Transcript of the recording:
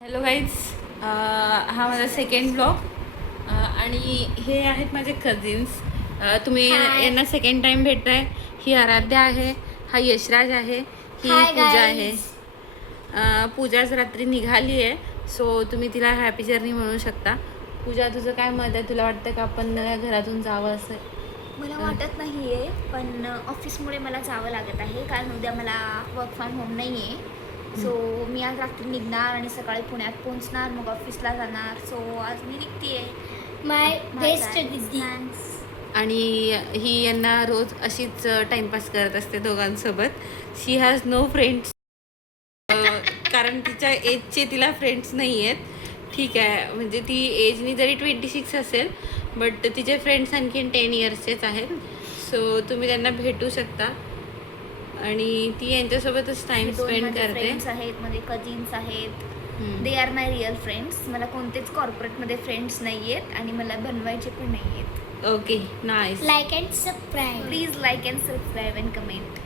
Hello guys, हा माझा second blog आणि हे आहेत माझे कझिन्स. तुम्ही यांना सेकंड टाइम भेटताय. ही आराध्या आहे, हा यशराज आहे, ही पूजा आहे. पूजाच रात्री निघाली आहे, सो तुम्ही तिला हॅपी जर्नी म्हणू शकता. पूजा, तुझं काय मत आहे? तुला वाटतं का आपण घरातून जावं असं? मला वाटत नाही आहे, पण ऑफिसमुळे मला जावं लागत आहे, कारण उद्या मला वर्क फ्रॉम होम नाही आहे. सो मी आज रात्री निघणार आणि सकाळी पुण्यात पोहोचणार, मग ऑफिसला जाणार. सो आज मी निघते आहे. माय बेस्ट दीदी. आणि ही यांना रोज अशीच टाइमपास करत असते दोघांसोबत. शी हॅज नो फ्रेंड्स, कारण तिच्या एजचे तिला फ्रेंड्स नाही आहेत. ठीक आहे, म्हणजे ती एजनी जरी 26 असेल, बट तिचे फ्रेंड्स आणखीन 10 इयर्सचेच आहेत. सो तुम्ही त्यांना भेटू शकता आणि ती यांच्यासोबतच टाइम स्पेंड करते. फ्रेंड्स आहेत, म्हणजे कझिन्स आहेत. They are my real friends. मला कोणतेच कॉर्पोरेटमध्ये फ्रेंड्स नाही आहेत आणि मला बनवायचे पण नाही आहेत. Okay, nice. Like and subscribe. Please like and subscribe and comment.